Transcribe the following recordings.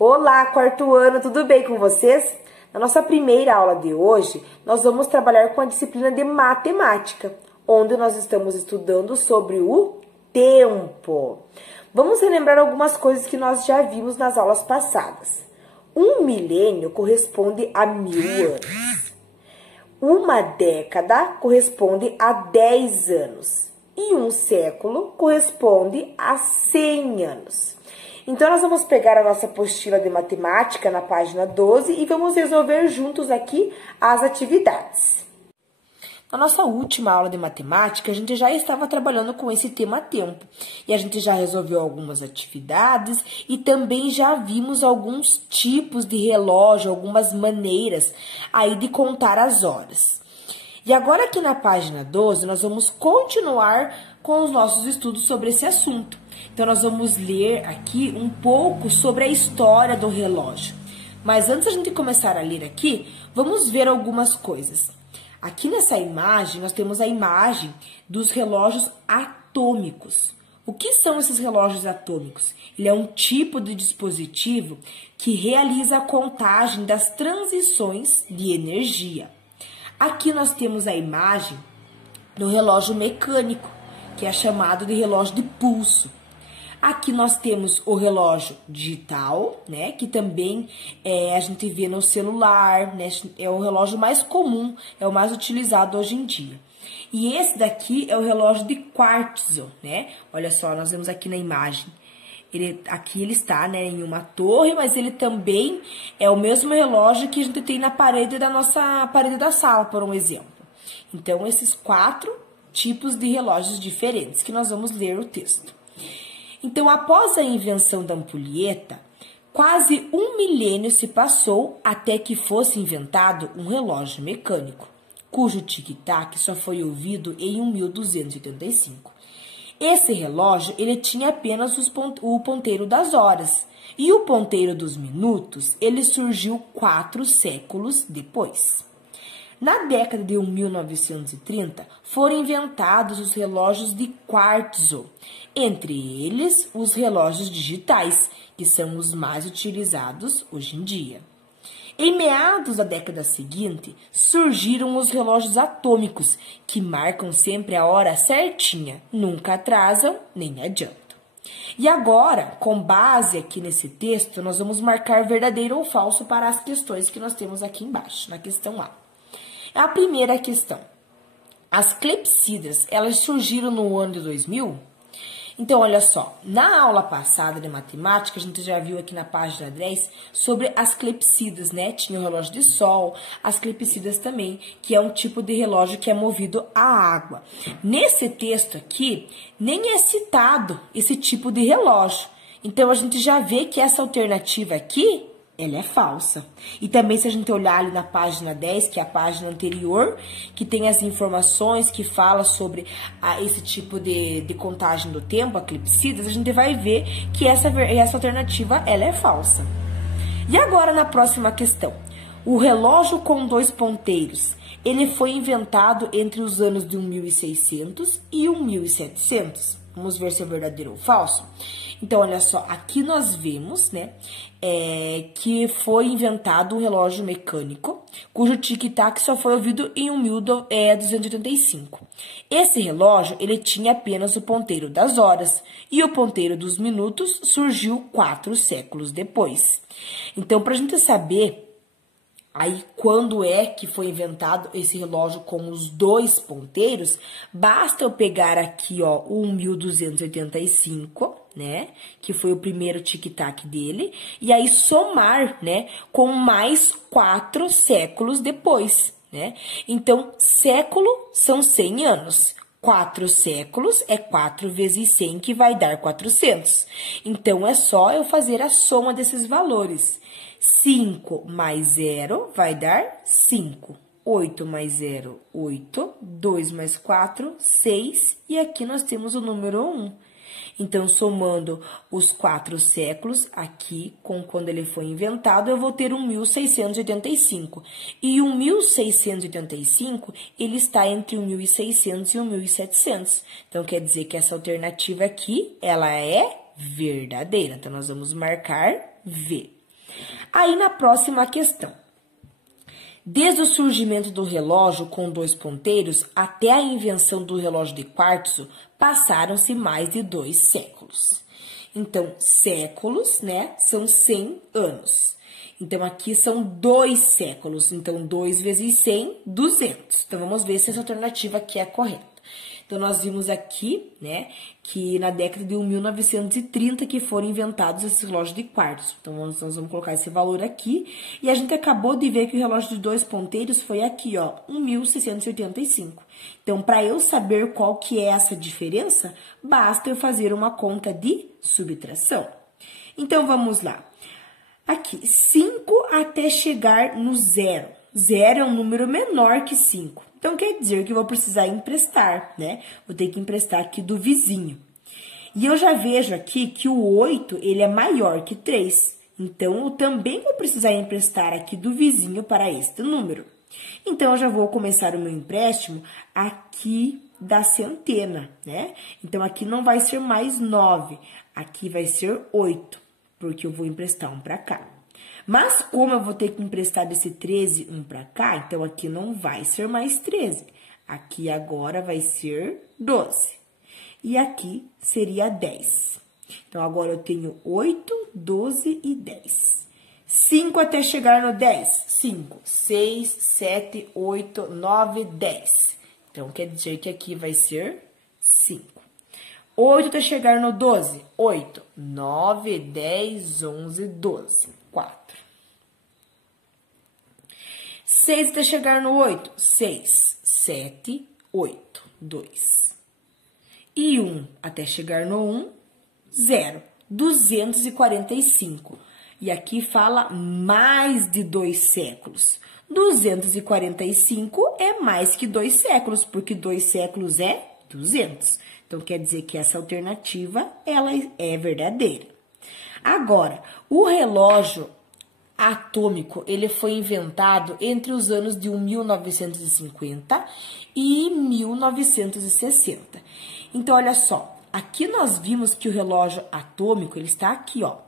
Olá, quarto ano, tudo bem com vocês? Na nossa primeira aula de hoje, nós vamos trabalhar com a disciplina de matemática, onde nós estamos estudando sobre o tempo. Vamos relembrar algumas coisas que nós já vimos nas aulas passadas. Um milênio corresponde a 1000 anos. Uma década corresponde a 10 anos. E um século corresponde a 100 anos. Então, nós vamos pegar a nossa apostila de matemática na página 12 e vamos resolver juntos aqui as atividades. Na nossa última aula de matemática, a gente já estava trabalhando com esse tema tempo. E a gente já resolveu algumas atividades e também já vimos alguns tipos de relógio, algumas maneiras aí de contar as horas. E agora aqui na página 12, nós vamos continuar com os nossos estudos sobre esse assunto. Então, nós vamos ler aqui um pouco sobre a história do relógio. Mas antes de a gente começar a ler aqui, vamos ver algumas coisas. Aqui nessa imagem, nós temos a imagem dos relógios atômicos. O que são esses relógios atômicos? Ele é um tipo de dispositivo que realiza a contagem das transições de energia. Aqui nós temos a imagem do relógio mecânico, que é chamado de relógio de pulso. Aqui nós temos o relógio digital, né, que também a gente vê no celular, né, é o relógio mais comum, é o mais utilizado hoje em dia. E esse daqui é o relógio de quartzo, né, olha só, nós vemos aqui na imagem. Aqui ele está, né, em uma torre, mas ele também é o mesmo relógio que a gente tem na parede da nossa parede da sala, por um exemplo. Então, esses 4 tipos de relógios diferentes que nós vamos ler o texto. Então, após a invenção da ampulheta, quase 1 milênio se passou até que fosse inventado um relógio mecânico, cujo tic-tac só foi ouvido em 1285. Esse relógio, ele tinha apenas o ponteiro das horas, e o ponteiro dos minutos, ele surgiu 4 séculos depois. Na década de 1930, foram inventados os relógios de quartzo, entre eles os relógios digitais, que são os mais utilizados hoje em dia. Em meados da década seguinte, surgiram os relógios atômicos, que marcam sempre a hora certinha, nunca atrasam nem adiantam. E agora, com base aqui nesse texto, nós vamos marcar verdadeiro ou falso para as questões que nós temos aqui embaixo, na questão A. A primeira questão. As clepsídeas, elas surgiram no ano de 2000? Então, olha só, na aula passada de matemática, a gente já viu aqui na página 10 sobre as clepsídeas, né? Tinha o relógio de sol, as clepsídeas também, que é um tipo de relógio que é movido a água. Nesse texto aqui, nem é citado esse tipo de relógio. Então, a gente já vê que essa alternativa aqui, ela é falsa. E também, se a gente olhar ali na página 10, que é a página anterior, que tem as informações que fala sobre esse tipo de contagem do tempo, a clepsídeas, a gente vai ver que essa alternativa, ela é falsa. E agora, na próxima questão. O relógio com 2 ponteiros, ele foi inventado entre os anos de 1600 e 1700. Vamos ver se é verdadeiro ou falso. Então, olha só, aqui nós vemos, né, que foi inventado um relógio mecânico, cujo tic-tac só foi ouvido em 1285. Esse relógio, ele tinha apenas o ponteiro das horas, e o ponteiro dos minutos surgiu 4 séculos depois. Então, para a gente saber aí, quando é que foi inventado esse relógio com os 2 ponteiros, basta eu pegar aqui, ó, o 1285, né, que foi o primeiro tic-tac dele, e aí somar, né, com mais 4 séculos depois, né? Então, século são 100 anos. 4 séculos é 4 vezes 100, que vai dar 400. Então, é só eu fazer a soma desses valores. 5 mais 0 vai dar 5. 8 mais 0, 8. 2 mais 4, 6. E aqui nós temos o número 1. Então, somando os 4 séculos aqui com quando ele foi inventado, eu vou ter 1685. E o 1685, ele está entre o 1600 e o 1700. Então, quer dizer que essa alternativa aqui, ela é verdadeira. Então, nós vamos marcar V. Aí, na próxima questão. Desde o surgimento do relógio com 2 ponteiros até a invenção do relógio de quartzo, passaram-se mais de 2 séculos. Então, séculos, né, são 100 anos. Então, aqui são 2 séculos. Então, 2 vezes 100, 200. Então, vamos ver se essa alternativa aqui é correta. Então, nós vimos aqui, né, que na década de 1930 que foram inventados esses relógios de quartzo. Então, nós vamos colocar esse valor aqui. E a gente acabou de ver que o relógio de 2 ponteiros foi aqui, ó, 1685. Então, para eu saber qual que é essa diferença, basta eu fazer uma conta de subtração. Então, vamos lá. Aqui, 5 até chegar no 0. 0 é um número menor que 5. Então, quer dizer que eu vou precisar emprestar, né? Vou ter que emprestar aqui do vizinho. E eu já vejo aqui que o 8, ele é maior que 3. Então, eu também vou precisar emprestar aqui do vizinho para este número. Então, eu já vou começar o meu empréstimo aqui da centena, né? Então, aqui não vai ser mais 9, aqui vai ser 8, porque eu vou emprestar um para cá. Mas, como eu vou ter que emprestar desse 13, um para cá, então aqui não vai ser mais 13. Aqui agora vai ser 12. E aqui seria 10. Então, agora eu tenho 8, 12 e 10. 5 até chegar no 10. 5, 6, 7, 8, 9, 10. Então, quer dizer que aqui vai ser 5. 8 até chegar no 12. 8, 9, 10, 11, 12. 4. 6 até chegar no 8. 6, 7, 8, 2. E 1 até chegar no 1, 0. 245. E aqui fala mais de 2 séculos. 245 é mais que 2 séculos, porque 2 séculos é 200. Então, quer dizer que essa alternativa, ela é verdadeira. Agora, o relógio atômico, ele foi inventado entre os anos de 1950 e 1960. Então, olha só, aqui nós vimos que o relógio atômico, ele está aqui, ó.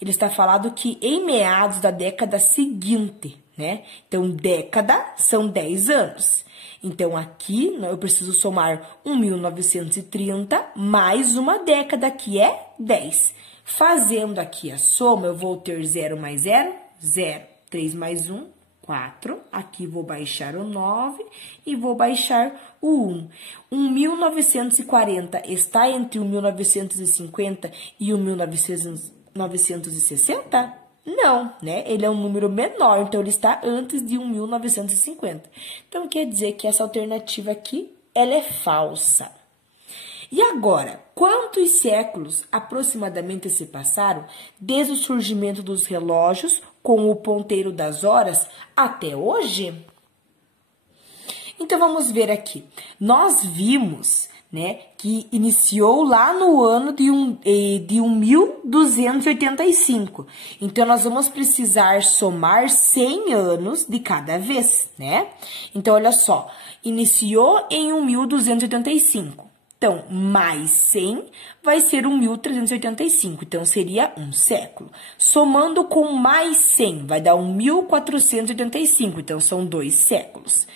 Ele está falado que em meados da década seguinte, né? Então, década são 10 anos. Então, aqui eu preciso somar 1930 mais uma década, que é 10. Fazendo aqui a soma, eu vou ter 0 mais 0, 0. 3 mais 1, 4. Aqui vou baixar o 9 e vou baixar o 1. O 1940 está entre o 1950 e o 1960? Não, né? Ele é um número menor, então ele está antes de 1950. Então, quer dizer que essa alternativa aqui, ela é falsa. E agora, quantos séculos aproximadamente se passaram desde o surgimento dos relógios com o ponteiro das horas até hoje? Então, vamos ver aqui. Nós vimos, né, que iniciou lá no ano de 1285. Então, nós vamos precisar somar 100 anos de cada vez, né? Então, olha só, iniciou em 1285. Então, mais 100 vai ser 1385, então seria um século. Somando com mais 100 vai dar 1485, então são 2 séculos.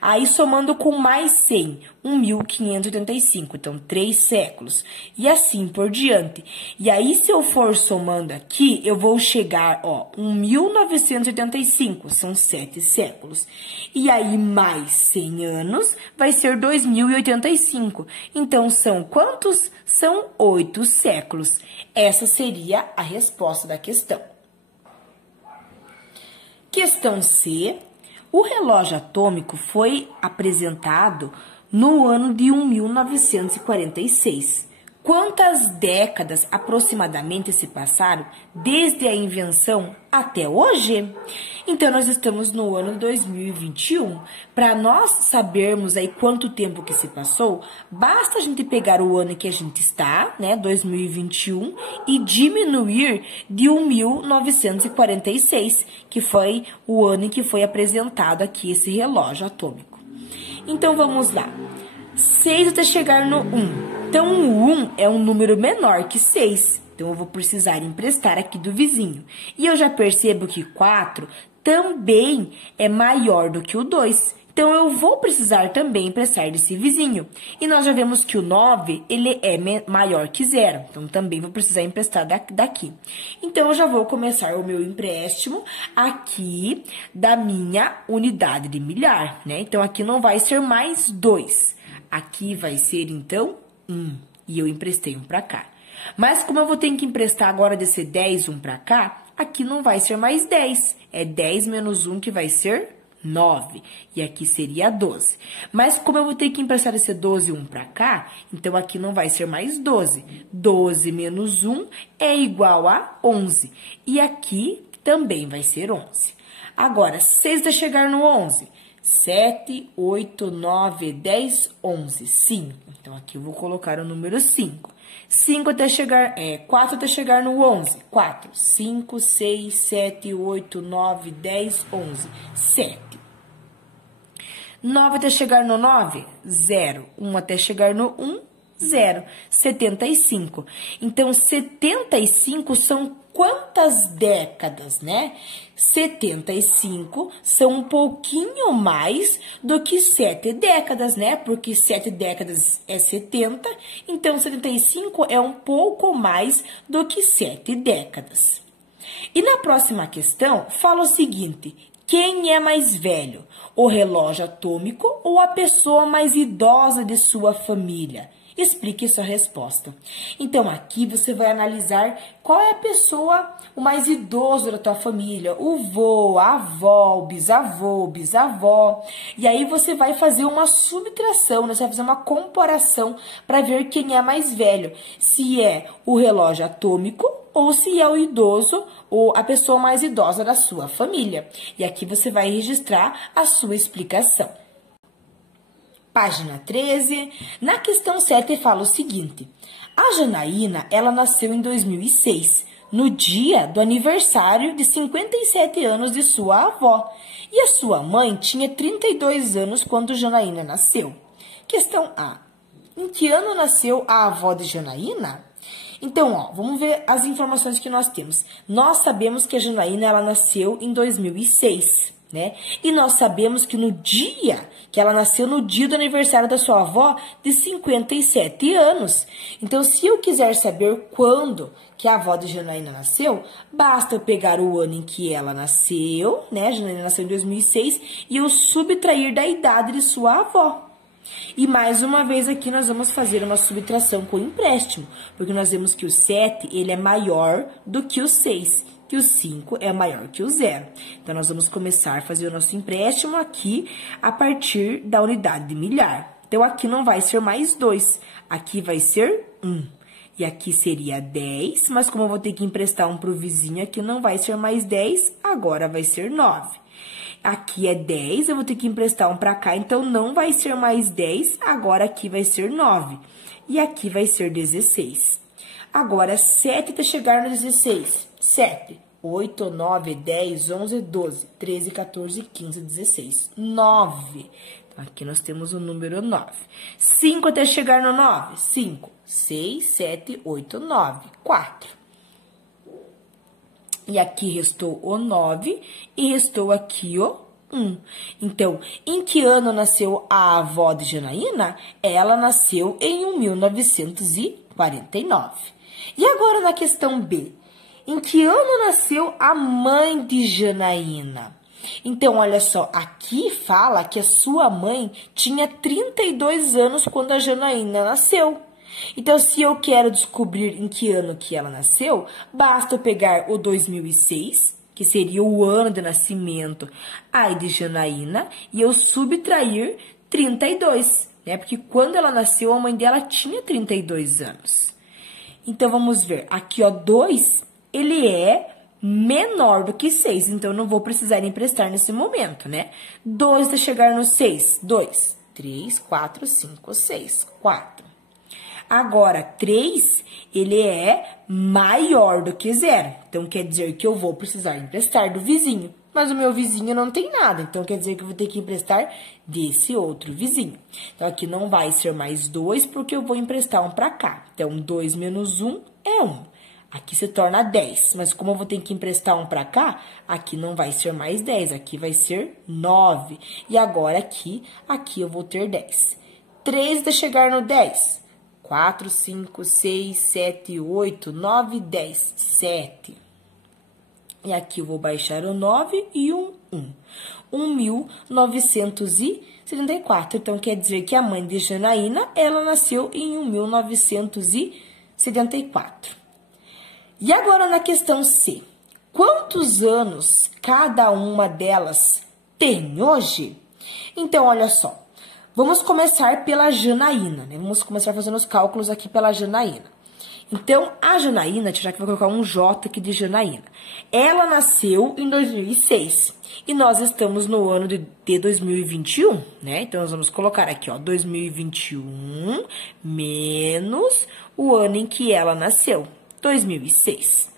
Aí, somando com mais 100, 1585, então 3 séculos. E assim por diante. E aí, se eu for somando aqui, eu vou chegar, ó, 1985, são 7 séculos. E aí, mais 100 anos, vai ser 2085. Então, são quantos? São 8 séculos. Essa seria a resposta da questão. Questão C. O relógio atômico foi apresentado no ano de 1946. Quantas décadas aproximadamente se passaram desde a invenção até hoje? Então, nós estamos no ano de 2021. Para nós sabermos aí quanto tempo que se passou, basta a gente pegar o ano que a gente está, né, 2021, e diminuir de 1946, que foi o ano em que foi apresentado aqui esse relógio atômico. Então, vamos lá. 6 até chegar no 1. Então, o 1 é um número menor que 6. Então, eu vou precisar emprestar aqui do vizinho. E eu já percebo que 4 também é maior do que o 2. Então, eu vou precisar também emprestar desse vizinho. E nós já vemos que o 9, ele é maior que 0. Então, também vou precisar emprestar daqui. Então, eu já vou começar o meu empréstimo aqui da minha unidade de milhar, né? Então, aqui não vai ser mais 2. Aqui vai ser, então, 1. E eu emprestei 1 para cá. Mas, como eu vou ter que emprestar agora desse 10, 1 para cá, aqui não vai ser mais 10. É 10 menos 1 que vai ser 9, e aqui seria 12. Mas como eu vou ter que emprestar esse 12 1 para cá, então aqui não vai ser mais 12. 12 menos 1 é igual a 11, e aqui também vai ser 11. Agora, 6 até chegar no 11. 7, 8, 9, 10, 11, 5. Então, aqui eu vou colocar o número 5. 4 até chegar no 11. 4, 5, 6, 7, 8, 9, 10, 11, 7. 9 até chegar no 9, 0. 1 até chegar no 1, 0. 75. Então, 75 são quantas décadas, né? 75 são um pouquinho mais do que 7 décadas, né? Porque 7 décadas é 70, então 75 é um pouco mais do que 7 décadas. E na próxima questão, fala o seguinte: quem é mais velho, o relógio atômico ou a pessoa mais idosa de sua família? Explique sua resposta. Então, aqui você vai analisar qual é a pessoa, o mais idoso da tua família, o vô, a avó, o bisavô, bisavó. E aí você vai fazer uma subtração, né? Você vai fazer uma comparação para ver quem é mais velho. Se é o relógio atômico ou se é o idoso ou a pessoa mais idosa da sua família. E aqui você vai registrar a sua explicação. Página 13, na questão 7 fala o seguinte: a Janaína, ela nasceu em 2006, no dia do aniversário de 57 anos de sua avó, e a sua mãe tinha 32 anos quando Janaína nasceu. Questão A: em que ano nasceu a avó de Janaína? Então, ó, vamos ver as informações que nós temos. Nós sabemos que a Janaína, ela nasceu em 2006. Né? E nós sabemos que no dia que ela nasceu, no dia do aniversário da sua avó, de 57 anos. Então, se eu quiser saber quando que a avó de Janaína nasceu, basta eu pegar o ano em que ela nasceu, né? A Janaína nasceu em 2006, e eu subtrair da idade de sua avó. E mais uma vez aqui nós vamos fazer uma subtração com empréstimo, porque nós vemos que o 7, ele é maior do que o 6. Que o 5 é maior que o 0. Então, nós vamos começar a fazer o nosso empréstimo aqui a partir da unidade de milhar. Então, aqui não vai ser mais 2, aqui vai ser 1. E aqui seria 10, mas como eu vou ter que emprestar 1 para o vizinho, aqui não vai ser mais 10, agora vai ser 9. Aqui é 10, eu vou ter que emprestar 1 para cá, então não vai ser mais 10, agora aqui vai ser 9. E aqui vai ser 16. Agora, 7 até chegar no 16. 7, 8, 9, 10, 11, 12, 13, 14, 15, 16, 9. Então, aqui nós temos o número 9. 5 até chegar no 9. 5, 6, 7, 8, 9, 4. E aqui restou o 9 e restou aqui o 1. Então, em que ano nasceu a avó de Janaína? Ela nasceu em 1949. E agora na questão B. Em que ano nasceu a mãe de Janaína? Então, olha só, aqui fala que a sua mãe tinha 32 anos quando a Janaína nasceu. Então, se eu quero descobrir em que ano que ela nasceu, basta eu pegar o 2006, que seria o ano de nascimento aí de Janaína, e eu subtrair 32, né? Porque quando ela nasceu, a mãe dela tinha 32 anos. Então, vamos ver. Aqui, ó, 2, ele é menor do que 6, então eu não vou precisar emprestar nesse momento, né? 2 até chegar no 6. 2, 3, 4, 5, 6, 4. Agora, 3, ele é maior do que 0. Então, quer dizer que eu vou precisar emprestar do vizinho. Mas o meu vizinho não tem nada, então quer dizer que eu vou ter que emprestar desse outro vizinho. Então, aqui não vai ser mais 2, porque eu vou emprestar 1 para cá. Então, 2 menos 1 é 1. Aqui se torna 10, mas como eu vou ter que emprestar um para cá, aqui não vai ser mais 10, aqui vai ser 9. E agora aqui eu vou ter 10. 3 até chegar no 10. 4, 5, 6, 7, 8, 9, 10, 7. E aqui eu vou baixar o 9 e um 1. 1974. Então, quer dizer que a mãe de Janaína, ela nasceu em 1974. E agora na questão C. Quantos anos cada uma delas tem hoje? Então, olha só. Vamos começar pela Janaína, né? Vamos começar fazendo os cálculos aqui pela Janaína. Então, a Janaína, já que eu vou colocar um J aqui de Janaína, ela nasceu em 2006 e nós estamos no ano de 2021, né? Então, nós vamos colocar aqui, ó, 2021 menos o ano em que ela nasceu, 2006.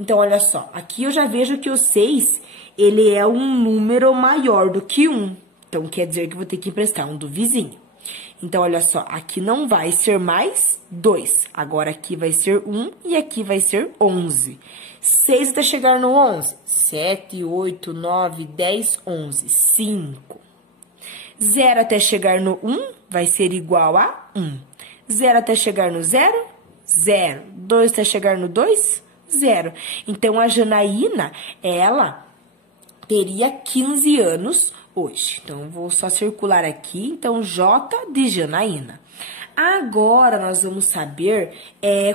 Então, olha só, aqui eu já vejo que o 6, ele é um número maior do que 1. Então, quer dizer que eu vou ter que emprestar um do vizinho. Então, olha só, aqui não vai ser mais 2. Agora, aqui vai ser 1 e aqui vai ser 11. 6 até chegar no 11. 7, 8, 9, 10, 11. 5. 0 até chegar no 1 vai ser igual a 1. 0 até chegar no 0, 0. 2 até chegar no 2, 0. Então, a Janaína, ela teria 15 anos hoje. Então, eu vou só circular aqui. Então, J de Janaína. Agora, nós vamos saber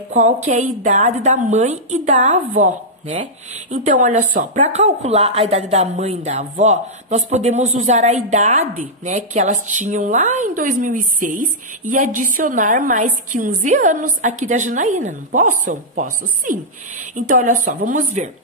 qual que é a idade da mãe e da avó, né? Então, olha só, para calcular a idade da mãe e da avó, nós podemos usar a idade, né, que elas tinham lá em 2006 e adicionar mais 15 anos aqui da Janaína. Não posso? Posso sim. Então, olha só, vamos ver.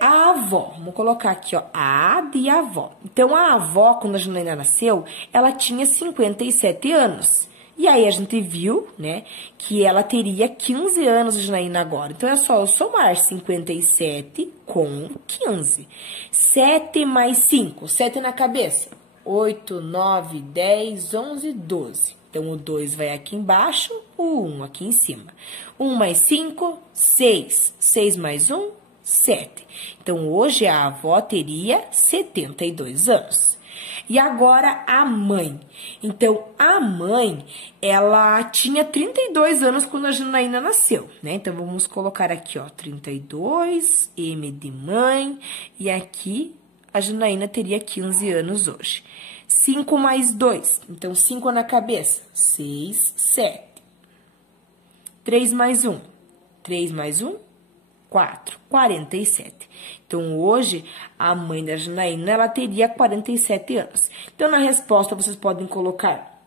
A avó, vamos colocar aqui, ó, a de avó. Então, a avó, quando a Janaína nasceu, ela tinha 57 anos. E aí, a gente viu, né, que ela teria 15 anos, a Janaína, agora. Então, é só eu somar 57 com 15. 7 mais 5, 7 na cabeça. 8, 9, 10, 11, 12. Então, o 2 vai aqui embaixo, o 1 aqui em cima. 1 mais 5, 6. 6 mais 1, 7. Então, hoje a avó teria 72 anos. E agora a mãe. Então, a mãe, ela tinha 32 anos quando a Janaína nasceu, né? Então, vamos colocar aqui, ó, 32, M de mãe, e aqui a Janaína teria 15 anos hoje. 5 mais 2, então 5 na cabeça, 6, 7. 3 mais 1, 3 mais 1, 4, 47. Então, hoje, a mãe da Janaína, ela teria 47 anos. Então, na resposta, vocês podem colocar: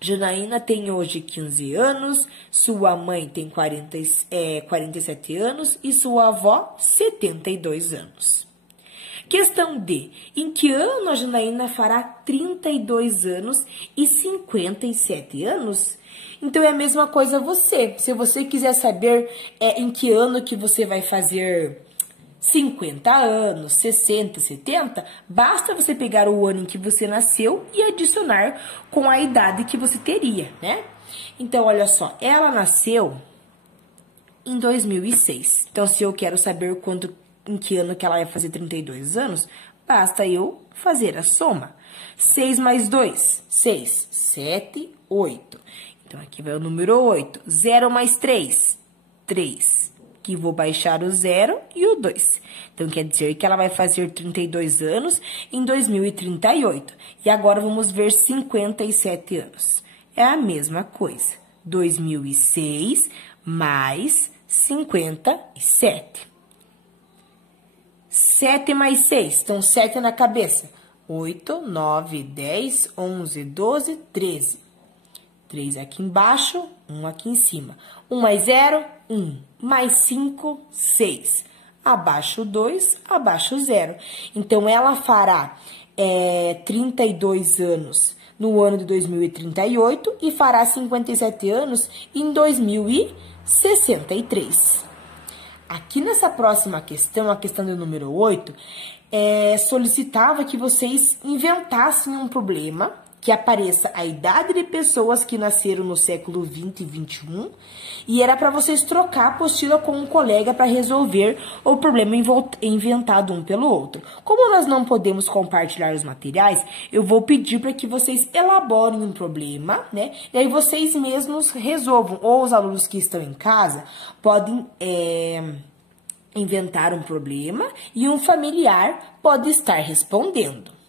Janaína tem hoje 15 anos, sua mãe tem 47 anos e sua avó 72 anos. Questão D. Em que ano a Janaína fará 32 anos e 57 anos? Então, é a mesma coisa você. Se você quiser saber em que ano que você vai fazer 50 anos, 60, 70, basta você pegar o ano em que você nasceu e adicionar com a idade que você teria, né? Então, olha só, ela nasceu em 2006. Então, se eu quero saber em que ano que ela vai fazer 32 anos, basta eu fazer a soma. 6 mais 2, 6, 7, 8. Então, aqui vai o número 8. 0 mais 3, 3. Aqui vou baixar o 0 e o 2. Então, quer dizer que ela vai fazer 32 anos em 2038. E agora, vamos ver 57 anos. É a mesma coisa. 2006 mais 57. 7 mais 6, então 7 na cabeça. 8, 9, 10, 11, 12, 13. 3 aqui embaixo, 1 aqui em cima. 1 mais 0, 1. Mais 5, 6. Abaixo 2, abaixo 0. Então, ela fará 32 anos no ano de 2038 e fará 57 anos em 2063. Aqui nessa próxima questão, a questão do número 8, solicitava que vocês inventassem um problema que apareça a idade de pessoas que nasceram no século 20 e 21 e era para vocês trocar a apostila com um colega para resolver o problema inventado um pelo outro. Como nós não podemos compartilhar os materiais, eu vou pedir para que vocês elaborem um problema, né? E aí vocês mesmos resolvam. Ou os alunos que estão em casa podem inventar um problema e um familiar pode estar respondendo.